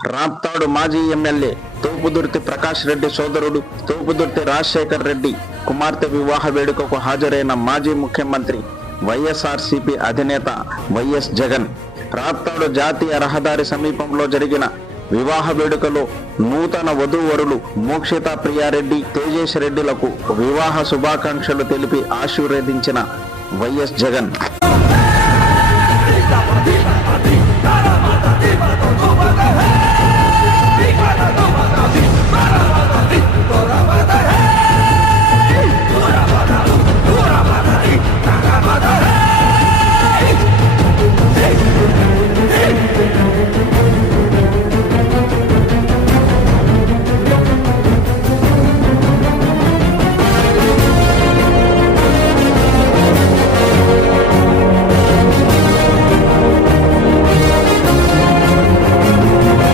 రాప్తాడు మాజీ ఎమ్మెల్యే తోపుదుర్తి ప్రకాష్ రెడ్డి సోదరుడు తోపుదుర్తి రాజశేఖర్ రెడ్డి కుమార్తె వివాహ వేడుకకు హాజరైన మాజీ ముఖ్యమంత్రి వైఎస్ఆర్సీపీ అధినేత వైఎస్ జగన్. రాప్తాడు జాతీయ రహదారి సమీపంలో జరిగిన వివాహ వేడుకలో నూతన వధూవరులు మోక్షిత ప్రియారెడ్డి తేజేష్ రెడ్డిలకు వివాహ శుభాకాంక్షలు తెలిపి ఆశీర్వదించిన వైఎస్ జగన్.